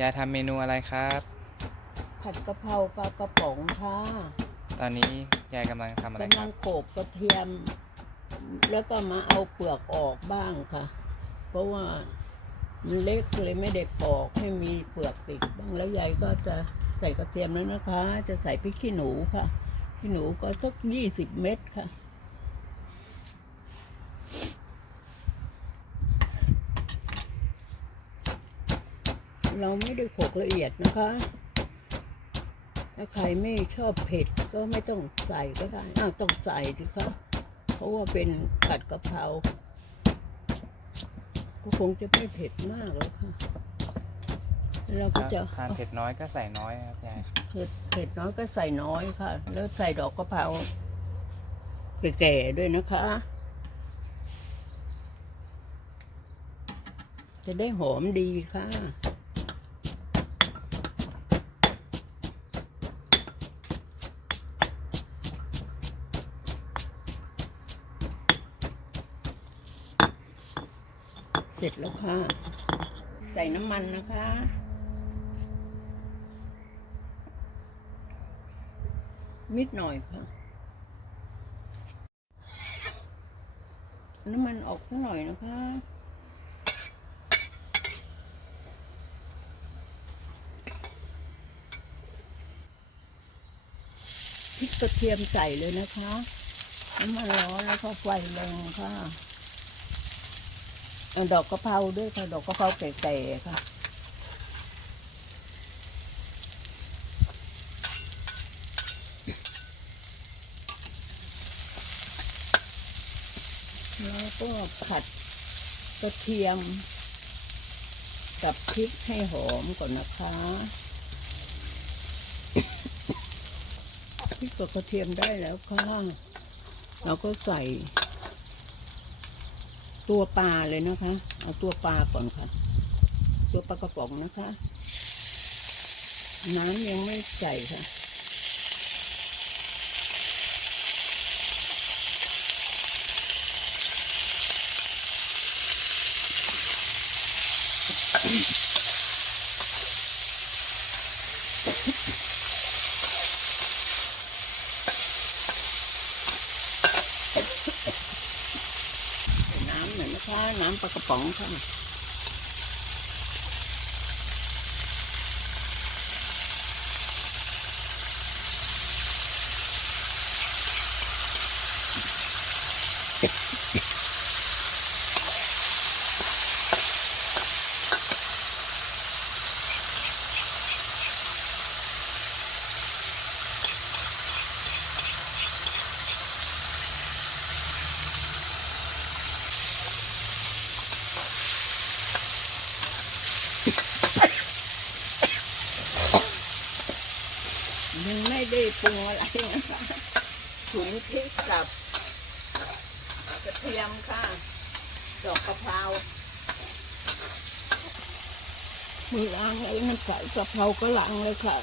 ยายทำเมนูอะไรครับ ผัดกะเพราปลากระป๋องค่ะตอนนี้ยายกำลังทำอะไรกำคลัรับ งโขลกกระเทียม แล้วก็มาเอาเปลือกออกบ้างค่ะ เพราะว่ามันเล็กเลยไม่ได้ปอกให้มีเปลือกติดบ้างแล้วยายก็จะใส่กระเทียมแล้วนะคะ จะใส่พริกขี้หนูค่ะขี้หนูก็สักยี่สิบเม็ดค่ะ เราไม่ได้โขลกละเอียดนะคะ ถ้าใครไม่ชอบเผ็ดก็ไม่ต้องใส่ก็ได้อ้าวต้องใส่สิครับเพราะว่าเป็นผัดกะเพราก็คงจะไม่เผ็ดมากแล้วค่ะแล้วก็จะทานเผ็ดน้อยก็ใส่น้อยครับยายเผ็ดเผ็ดน้อยก็ใส่น้อยค่ะ แล้วใส่ดอกกะเพราแก่ๆด้วยนะคะ จะได้หอมดีค่ะ เสร็จแล้วค่ะ ใส่น้ำมันนะคะ นิดหน่อยค่ะ น้ำมันออกสักหน่อยนะคะพริกกระเทียมใส่เลยนะคะน้ำมันร้อนแล้วก็ไฟแรงค่ะ เอาดอกกะเพราด้วยค่ะ ดอกกะเพราแก่ๆค่ะ แล้วก็ผัดกระเทียม กับพริกให้หอมก่อนนะคะพริกกับกระเทียมได้แล้วค่ะ เราก็ใส่ ตัวปลาเลยนะคะ เอาตัวปลาก่อนค่ะ ตัวปลากระป๋องนะคะ น้ำยังไม่ใส่ค่ะใส่ น้ำหน่อยนะคะน้ำปลากระป๋องค่ะ มันไม่ได้ปรุงอะไรนะคะถุงพริกกับกระเทียมค่ะ ดอกกระเพรามือล้างเลยมันใส่กระเพราก็ล้างเลยค่ะ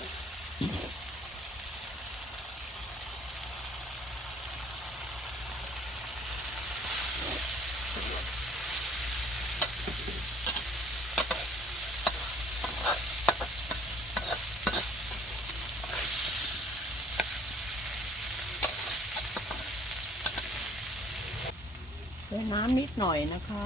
ใส่น้ำนิดหน่อยนะคะ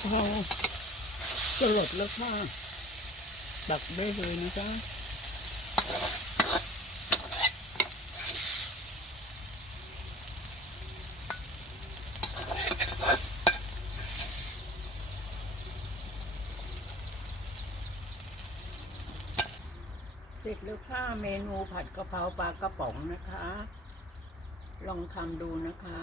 เอาจะหลดแล้วค่ะตักได้เลยนะจ๊ะ ร็จแล้วค่ะเมนูผัดกะเพราปลากระป๋องนะคะ ลองทำดูนะคะ